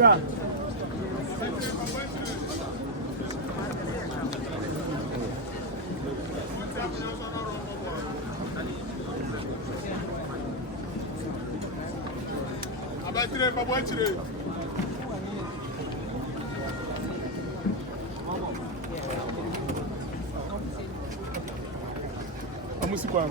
Yeah. Abatire, babouachire. Musipa.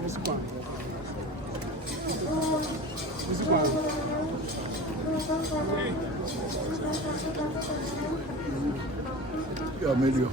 Yeah, maybe.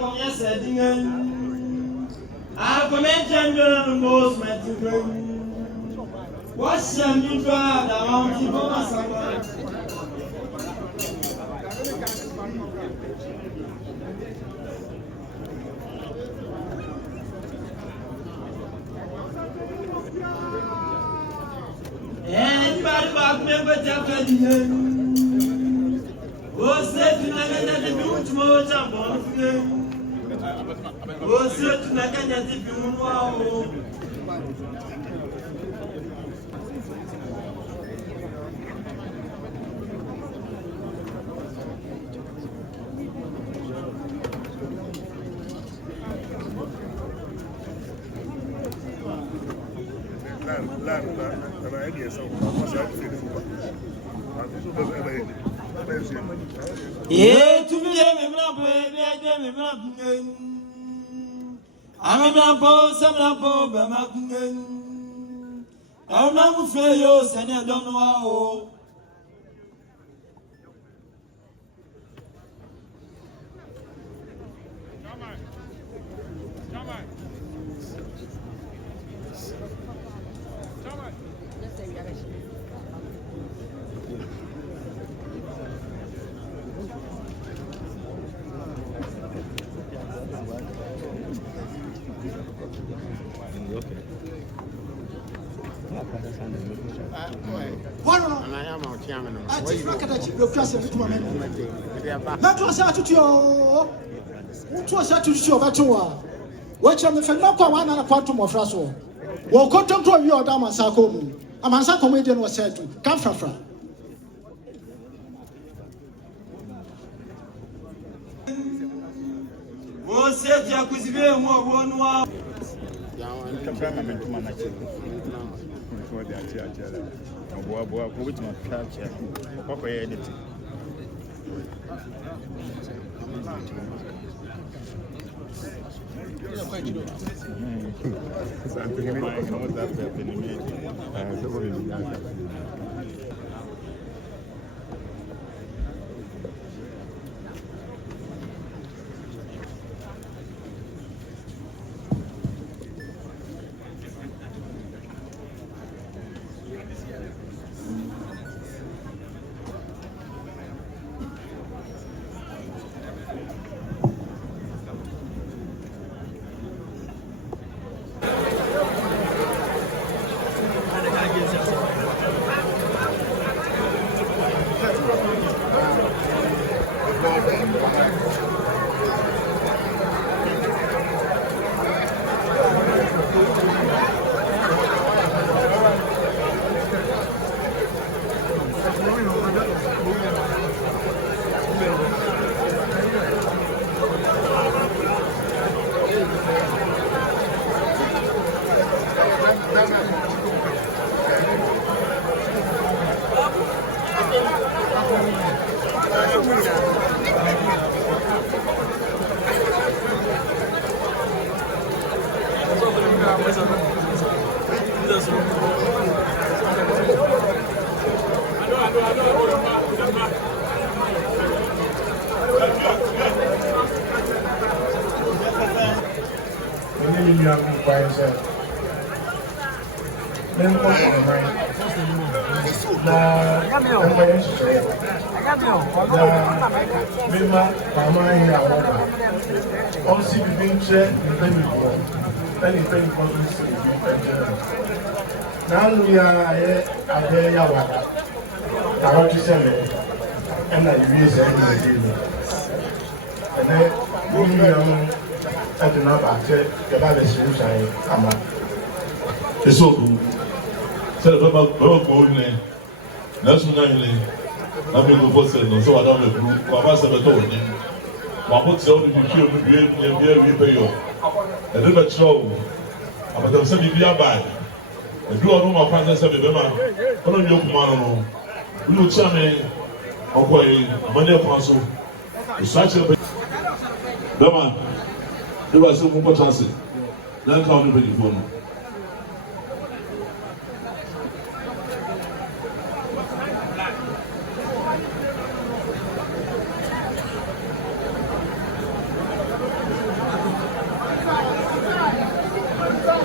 Combien c'est dingue? Ah, combien t'aimes le mot, what's your new drive? I want to go my somewhere. Anybody back member Japan? Você tu na ganha de último Japão. Você tu na ganha de último. Yeah, to me, I'm a boss, I'm a bob, I'm not failures, and I don't know how.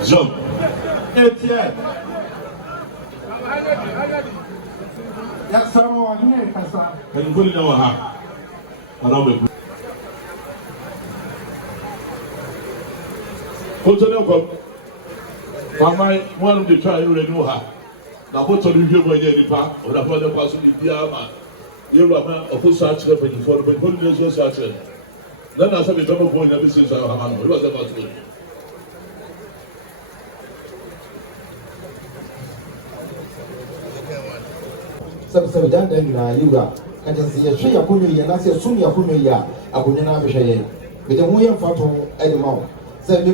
Jump. Etienne. Yes, someone here, Kasa. Can you put it in our hand? What's the number? Mama, one of the trial you know her. Now, what's on the video when you're in the park or the other person in the armor? You're a man of who such a thing for the people in your such a. Then I said, double point every since I have it was about to. Some done in Yuga, and to see a tree of Punu, and I say, soon your Punu, I couldn't have a shade. With the William Fato at the mouth. So, the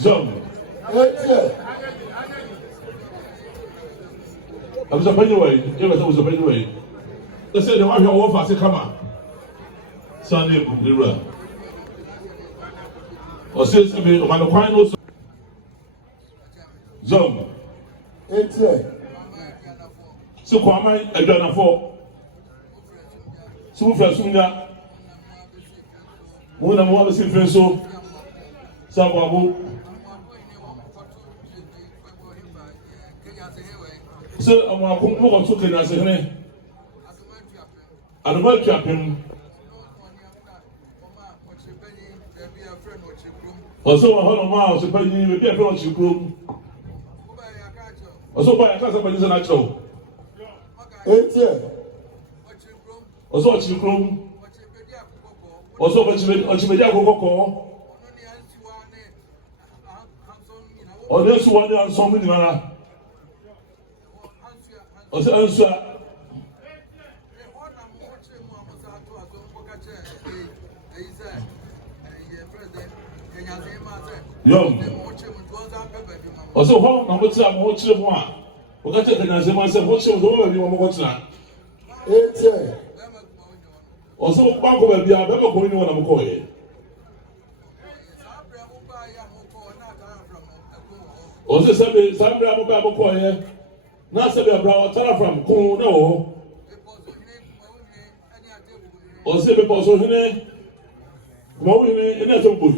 John. Etienne. I was a penny way. It was a penny way. They said the wife of war for come on. Sunday, the run. Or says to me, when the wine was John. Etienne. So, Kwame, a gun for Super Sunga. One of the other things, so Sababu. So, I'm going to cook as a name. I'm going to trap him. Also, a whole mile to pay you with a approach you groom. Also, by a cousin, but it's an actual. Etienne. Also, what you groom. Also, what you made Coco. Or there's one on so many manner. Also, answer. Young. Also, how number 2 I'm watching one. We got to take an answer. Watching the way you want to watch that. Etienne. Also, Banco will be a better going on. I'm calling. Also, Sabi, I'm about to call here. Now, Sabi, I'm about to from Kuno. Also, because of him, more women in a book.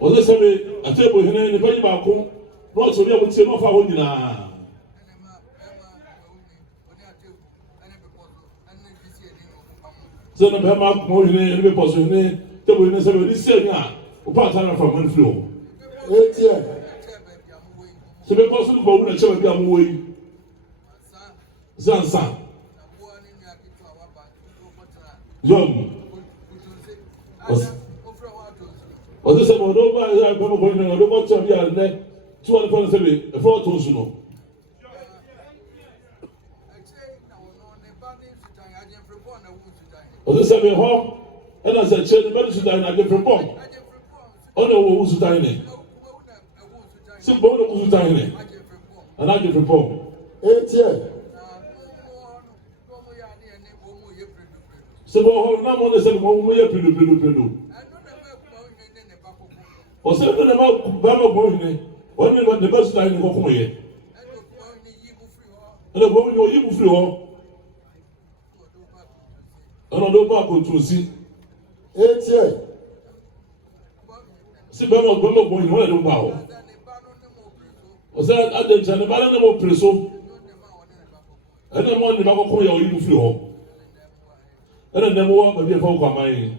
Also, Sabi, a table in the penny balcony. Not so, I would say, no, for one. So the Bama more in every possibility, the witness of this saying, apart from one floor. Etienne. So the possible go and show them away. Zansan. Young. Was this about over? I'm going to go to be at the 200 4 tons. Was this a home? And I said, Chen, but should I different bomb? Oh, no, who's tiny? Simple, who's tiny? And I different bomb. Etienne. So, no one is a woman, we are pretty. Or something about Bama Boyne, only about the best time in Hokoye. And the woman you're evil through. And I don't back to see. Etienne. See, Bama Boyne, where I don't bow. Was that at the Janabana Preso? And I'm on the Bakoya or evil through. And I never walk with your folk on my.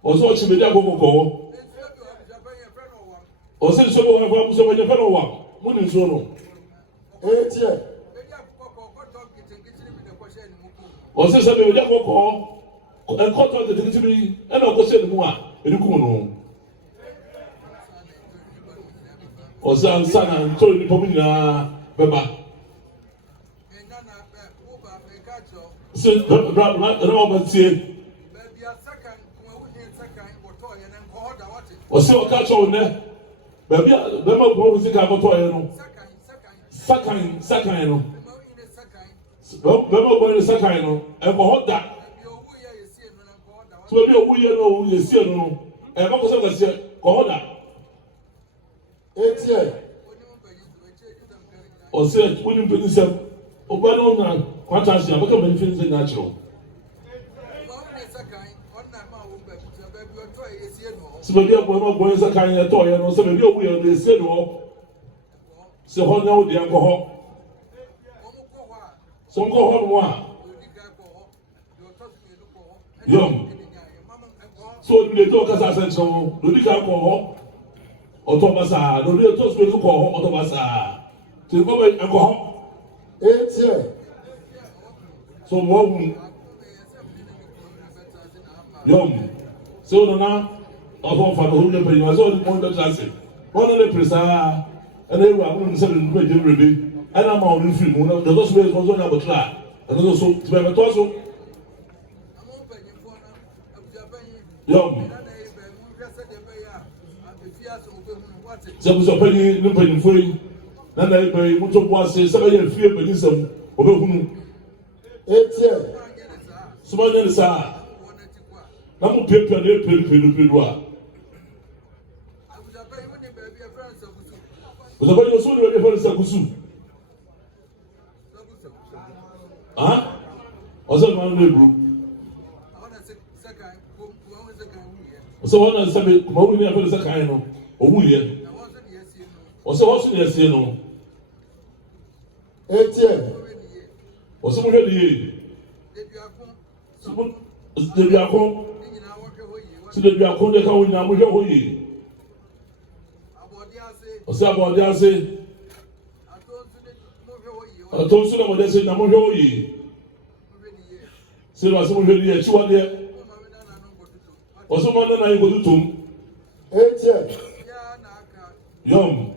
Also, she made a go. Or say so, when you fellow one, when is so. Etienne. Or say something with that go and cut out the dignity and I'll go say the one in the corner. Or son and told the Pomina Baba. So, Robert said, or so catch on there. Baby, Bema go music about toy. Sakine. Bema go in the Sakine, and for that. So, we are see no, and what was I say? Corda. Etienne. Or said, wouldn't be some Obano, Quantas, I'm becoming things natural. So maybe I'm going to kind of toy and also maybe we are the same. So, how now the alcohol? Some go on one. Young. So, we talk as I said, so, do the alcohol or Thomas, do the toast with alcohol or Thomas? To go away alcohol. Etienne. So, one young. So, now. Of all for the whole neighbor, you are so important to us. One of the presa, ɛna ewu ahono nsɛm ne nume gyem rebe ɛna ama ɔno nfiri mu na dɔtɔ so bɛ ɔso nya bɔtɔla ɛno so tibɛ mɛtɔ so yɔm sɛ busɔpanyin ne mpanyinfoɔ yi na na eba yi moto bo ase sɛ bɛyɛ efie mpanyinsɛm ɔbɛhunu etie soma nyɛ ne saa na mo piapia na epiapia a busɔpanyin no so ne bɛbi ɛfɛ ne sakusu ɔsɛ no ano no eburu ɔsɛ wɔn na sɛ kuma wɔn ni afɛ ne sɛ kan no owu yɛ ɔsɛ wɔn so ne ɛsie no etie ɔsɛ mo hwɛ ne yie deduako si deduako de ka wɔn nyinaa mo hwɛ hɔ yie ɔsɛ abɔde ase ɔtɔ nso na mo de se na mo hwɛ hɔ yie sɛ ɔsɛ mo hwɛ ne yie akyiwadeɛ ɔsɛ mo nana yi kodu tom etie yɔm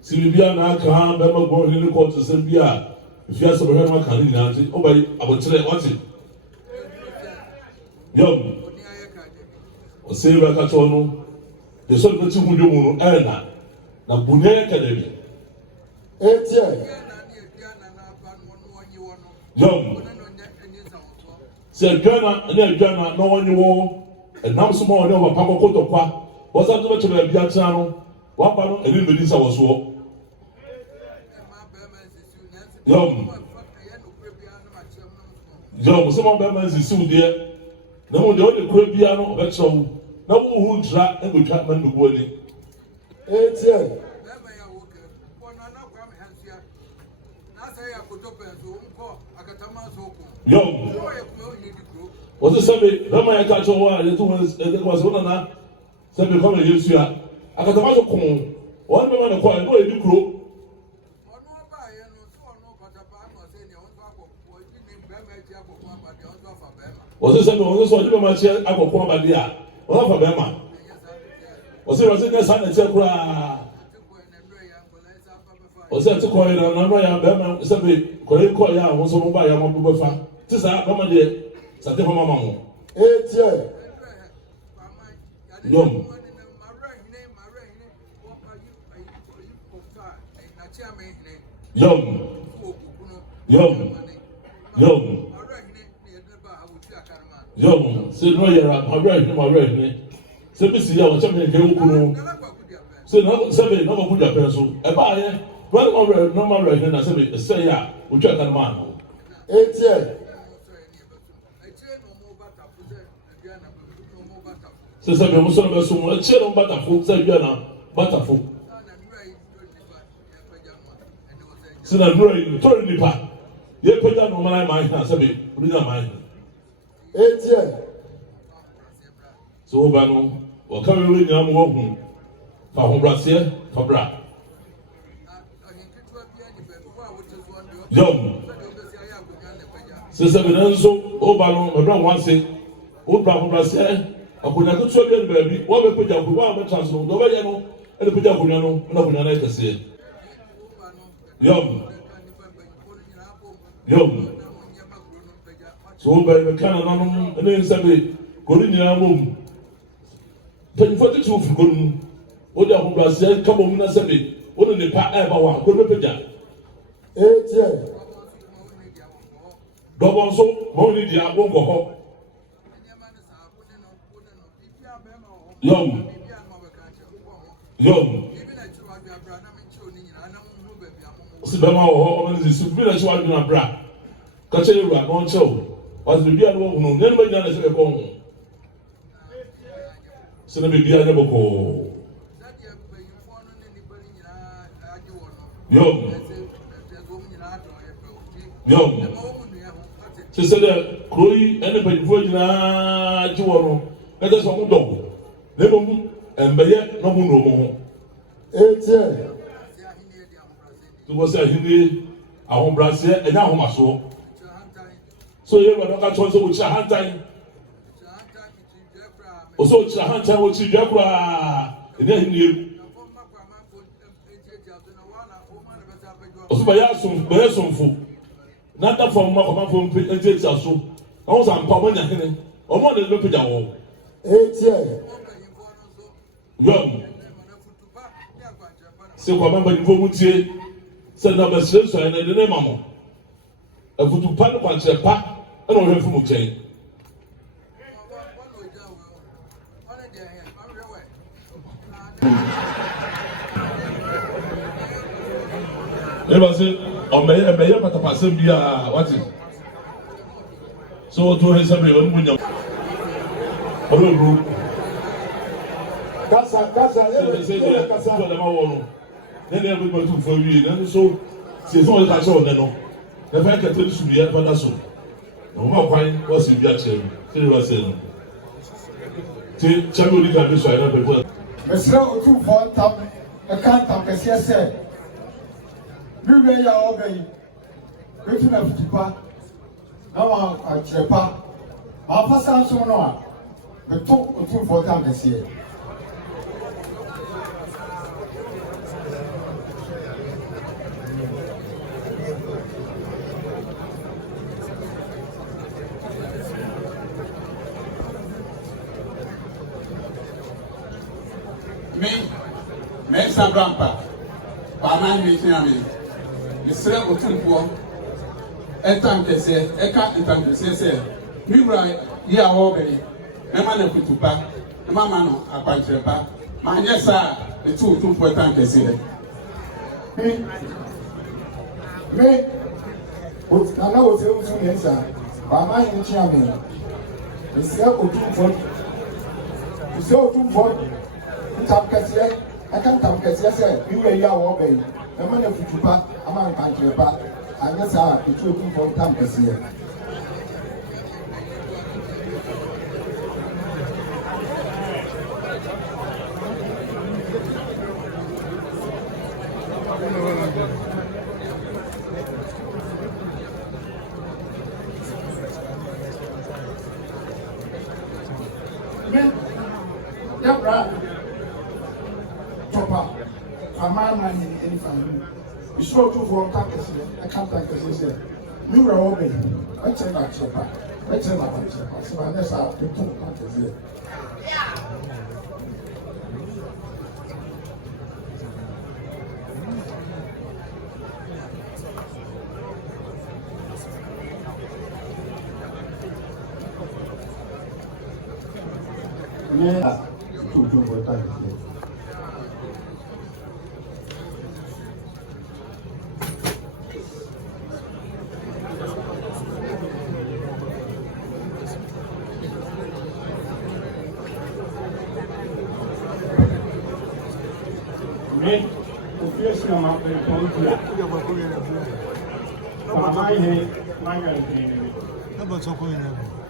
si biribiara na aka ha bɛrima gbɔn ne ne kɔɔto sɛ bi a efi asɛ bɛhwɛ no aka ne nyinaa nti ɔba yi abɔkyerɛ wate yɔm ɔsɛ bɛka kyɛw no de sɔre no ti hu dwom no ɛɛna na bunia yɛ ka dabi etie yɔm sɛ adwana ne adwana na wɔnye wɔ ɛnam so ma wɔne ɔba pa kɔkɔ tɔkwa wɔsa to bɛkyɛ baabi atena no waba no ɛne mbɛdi nsa wɔ soɔ yɔm sɛ ma bɛrima nsisiw deɛ na mo deɛ wode kura bia no ɔbɛkyerɛ wo na wohu ntira ɛbɛtwa ma nnugu ani etie yɔm wɔte sɛbe bɛrima yɛ ka kyerɛ hɔ a yɛto wɔ sɛ wonana sɛbe kɔmɛ yesu a akatama so kɔn wɔn bɛrima ne kɔ a ɛna ɔyɛ di kuro wɔte sɛbe wɔn nso ɔde bɛrima kyɛ akɔkɔ abade a wɔn afa bɛrima wɔte nyɛ saa na kyɛ koraa wɔte ɛte kɔɛ na nanɔ yɛ bɛrima sɛbe kɔɛ kɔɛ a wɔn nso wɔn ba yɛ wɔn bɛfa te saa bɛrima deɛ sate fama ma ho etie yɔm yɔm sɛ no yɛra mawura hene sɛ bi si yɛ wɔkyɛ me nkɛ wo kunu sɛ na ɔbɛko dwapɛn so ɛbaayɛ wɛre na mawura hene na sɛ bi ɛsɛ yɛ a wotwa ka no maa no etie sɛ bɛn mo sɔrɔ bɛ so mo ɛkyɛ no batafo sɛ dua na batafo sɛ na nura yi tɔrɔ nipa yɛ pɛgya no ɔmana maa hena sɛ bi ɔbi na maa hena etie sɛ wɔba no wɔka wɛwɛ nyinaa mo wɔhu fa ahobraseɛ fa bra yɔm sɛ bi na nso wɔba no ɔdɔ wɔn ase wɔdɔ ahobraseɛ akonnwa ketewa bi ɛnu baabi wɔn bɛ pagya akonnwa a wɔbɛtra so deɛ ɔbɛyɛ no ɛna pagya akonnwa no ɛna akonnwa no ayɛ kɛseɛ yɔm so wɔbɛ bɛka nananom ɛne nsɛbe kori nyinaa mom mpanyinfoɔ tete wo firi koro mu wode ahobraseɛ ka bɔ mu na sɛbe wode nipa ɛɛba wɔ akoro no pagya etie dɔbɔ nso ma wo ne deɛ wonkɔ hɔ yɔm si bɛrima wɔ hɔ ɔmo ne sisi bi na ɛkyɛ wa adwene abira kakyɛ ewura na ɔnkyɛw wasi beebi a no wɔhunu nneɛma nyinaa na ɛsɛ bɛkɔ ho sɛnɛ beebi a nyɛ bɔkɔɔ yɔm sisɛ dɛ kuro yi ɛne mpanyinfoɔ nyinaa gye wɔ no ɛdɛ sɛ ɔmo dɔn na ebo mu ɛmbɛyɛ na ɔmo nu ɔmo ho etie tubɔ sɛ ahini ahobraseɛ ɛnyɛ ahomasoɔ so yɛ wɔ dɔka kyɛn sɛ wɔkyerɛ ahantan ɔsɛ wɔkyerɛ ahantan wɔkyerɛ dua koraa ɛni ahi nie ɔso bɛyɛ somfo na da fam ma kɔma fam nti etsa so ɔmo sa mpa ɔmo nya hene ɔmo de no pagya wɔn. Etie. Yom se kɔma mba nifo mu tie sɛ na bɛsrɛ nsɔre na ɛde ne ma mo afutu pa ne kwankyerɛ pa ɛna ɔhwɛ funu kyɛn. Eba se ɔmɛyɛ patapasɛm bi a wate so wotu hɛ sɛ mɛyɛ ɔno mu nya ɔbɛ buru Kasa sɛ kasa ɔdɛm awɔ no ne ne ɛbɛ bɛtu fo awie na nso sie sɛ ɔde kakyɛ ɔnɛ no ɛfɛ kɛtɛ no su bia ɛfɛ da so na wɔn akwan wɔsi bi akyerɛ no sɛde wɔsɛ no te kyɛnɛ odi kan de so ayɛ na bɛbɔ. Mesrɛ otumfoɔ ntam ɛka ntam kɛseɛ sɛ miwia yi a ɔbɛ yi wetu na futupa na wa akyerɛ pa afasa nso no a meto otumfoɔ ntam kɛseɛ. Me Sabrampa, Paman Mitinami, Mr. Otumpo, Etam Kese, Eka Etam Kese, Mura, Ya Obe, Emana Kutupa, Mamano, Apanchepa, Manesa, the two Tumpo Etam Kese. Me, Nana was able to answer, Paman Mitinami, Mr. Otumpo, ntam kɛseɛ ɛka ntam kɛseɛ sɛ miwura yi a wɔbɛ yi ɛma na futupa ama nkankyerɛ pa anyɛ saa etu otumfoɔ ntam kɛseɛ. Yabra. Papa, Pama man in any family. You saw two for tankers, I can't tank as you you were obey. I tell that chopper. I tell my chopper. So unless I have to two tankers here. Yeah, two for tankers here.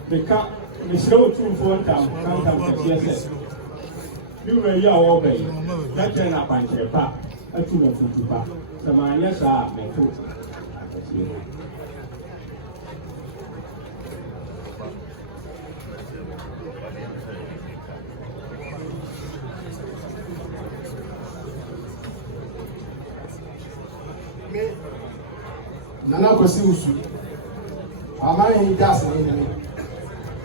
Because the slow two for town, yes, you were your obey. That turn up on your path, a two of two path. The man, yes, I may put. Nana Kosi Usu. Ama in gas in me.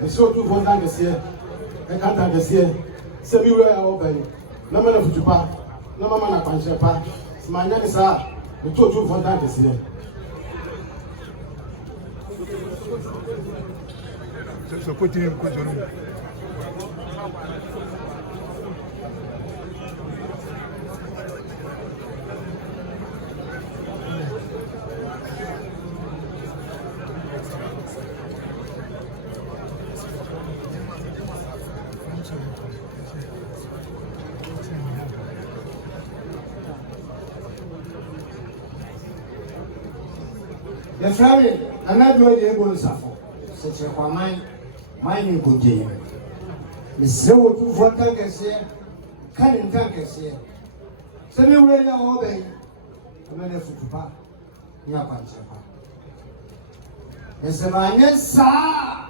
And so to one time this year, I can't have this year. Semi where I obey. No man of Jupa, no man of Panchepa. My name is the two one time this year. So continue with your Yes, Harry, I'm not doing the able to suffer. Such a mine in Punjay. Miss So to what tankers here, canning tankers here. Send me where now obey. I'm going to put your punch. Yes, my yes, sir.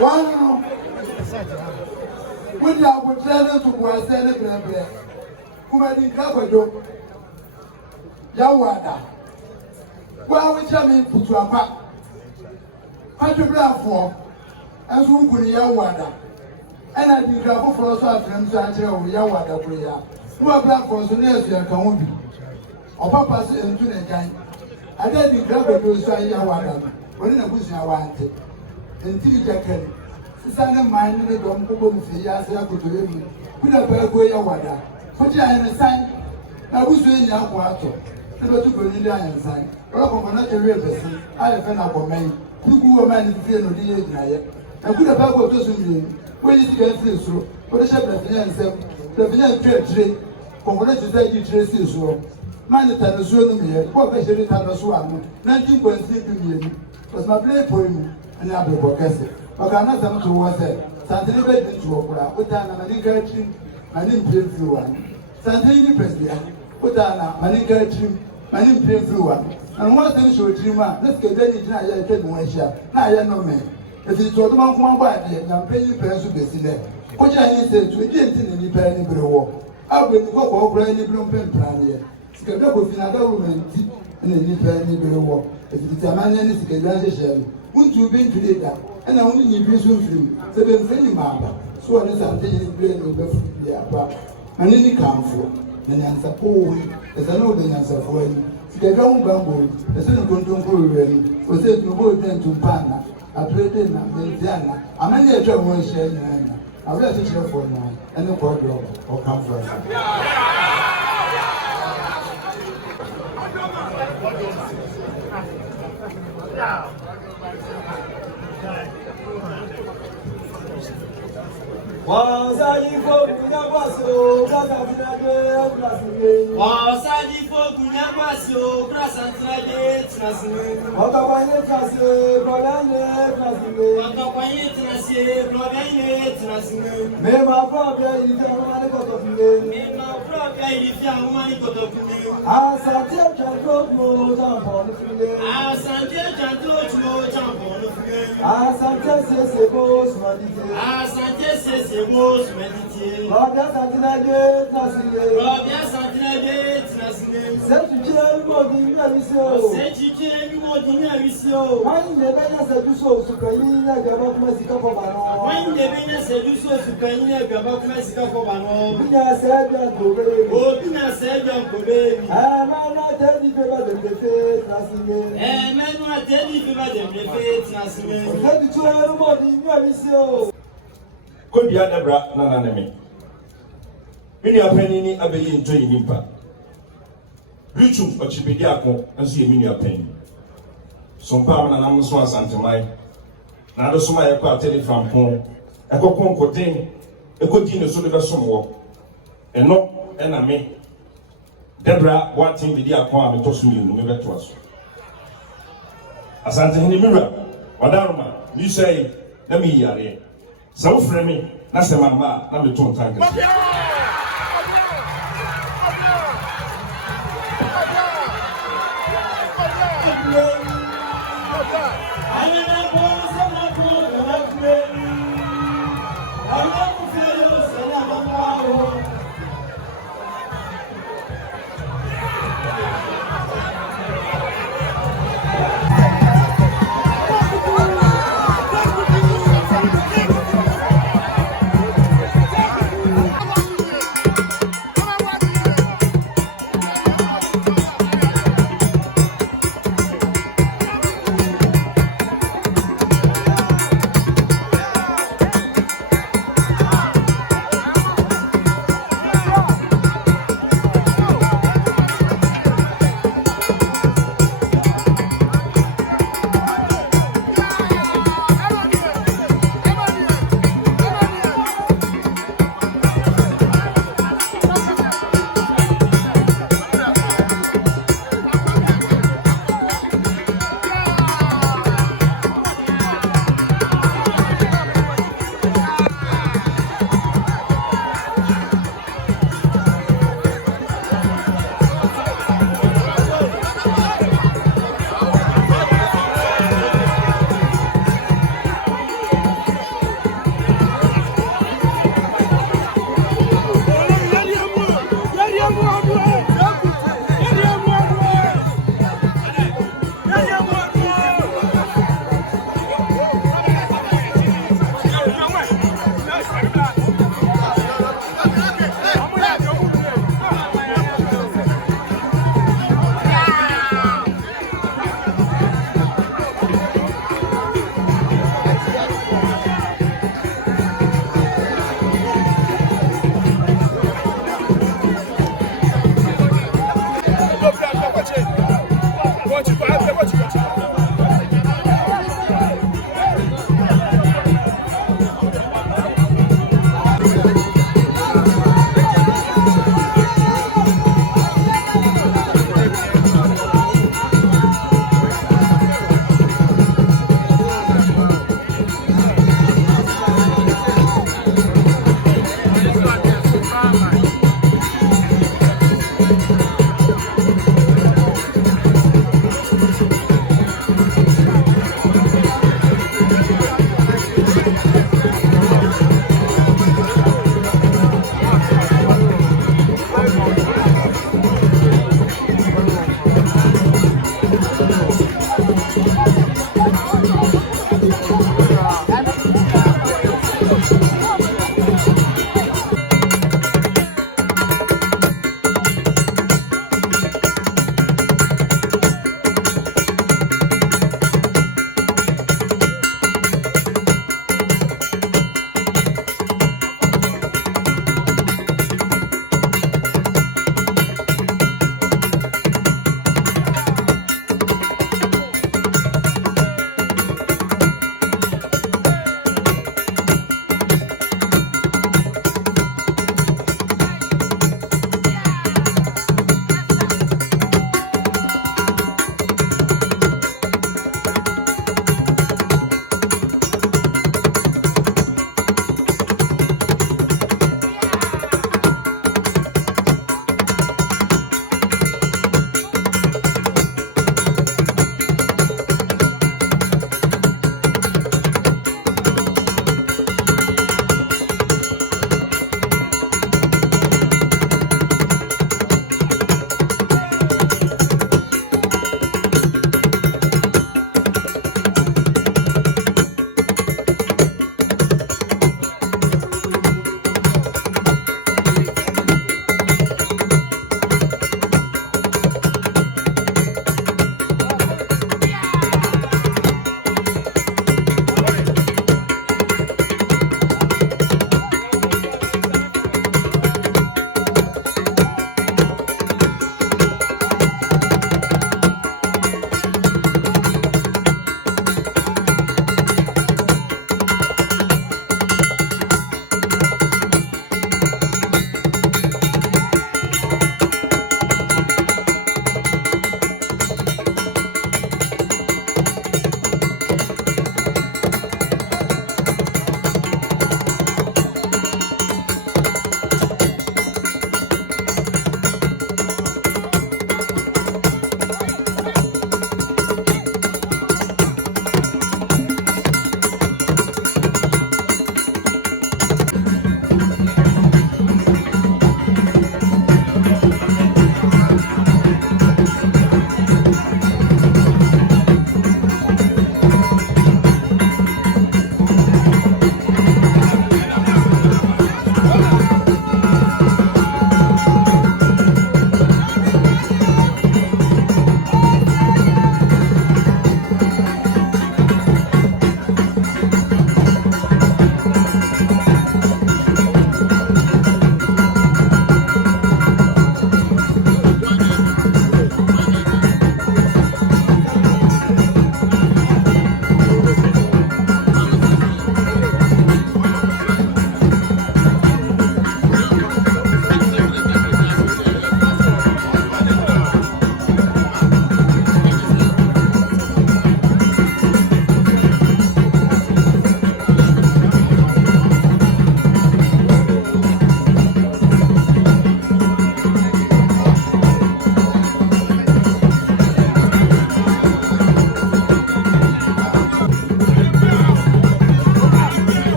One, we are going to go and celebrate. Kumadi Gabodo, Yawada. Well, we tell me put you apart. For and so good Yawada. And I did grab for us after Yawada prayer. Who are black for so near to Kamubi. Or Papa said into the guy. I didn't grab a good Yawada. When I was wanted. Until you can. Sana mind the dom to go to Yasa to him. Could have go Yawada. Put your hand aside. Now who's doing your water? The two go in the iron sign. Rock of not a real person. I have an upper man. Who go a man in fear of the age. I could have got those in when you get through. But the shepherd of the finance trade. Component to say you trace is so. Man, the time is so near. What I said, it had a swan. 19.3 million. Was my play for him and I'll be broadcasted. But I'm not some to was it. Something about the two opera. What time I'm encouraging. My name plain through one. Something president. Put on my encouraging. My name plain through one. And one thing should dream out. Let's get ready to get one share. Now I know me. If it's told one one body, I'm paying parents to be seen there. What I said to a gentle in the penny brew. I'll bring the go over any bloom pen plan here. Skip up with another woman deep in the penny brew. If it's a man and it's a graduation, won't you be today that? And I only need vision free. So then, any mamma. So I am taking brain of the food. And any come for the answer. Oh, there's another answer for him. The young bamboo, the son of Conton was said to go to Pana. I played in Diana. I'm any other one sharing. I'll let you share for now. And no problem or come for Was I for Gunabaso, was I for Gunabaso, Brasantrade, Trasman? What of I let us say, Brother, what of I let us say, Brother, Trasman? May my brother is a money got of me. May my brother is a money got of me. As I tell you, more than one of you. As I tell you, more than one of you. As I tell you, boss, as I tell you, boss, meditate. Robia Santinage, Nassine. Robia Santinage, Nassine. Set to jail, ordinary so. Set to jail, ordinary so. When the Venus do so, Sukaina, Gabak Messica for Bano. When the Venus do so, Sukaina, Gabak Messica for Bano. Bina said, Kobe. Oh, Bina said, Kobe. I'm not telling you about the fate, Nassine. And men will tell you about the fate, Nassine. Set to jail, ordinary so. Could be other brat, none enemy. Many are penny abbey in training impact. Richard or Chipidiaco and see a mini penny. Some power and I'm swans and my. Now the summer I tell it from home. A cocon cotain, a good dinner so that some walk. And no enemy. Deborah, one thing with the aqua and toss me in the river to us. As I tell the mirror, Wadarma, you say, let me hear it. So, Framing, that's a mamma, I'm a 2 times.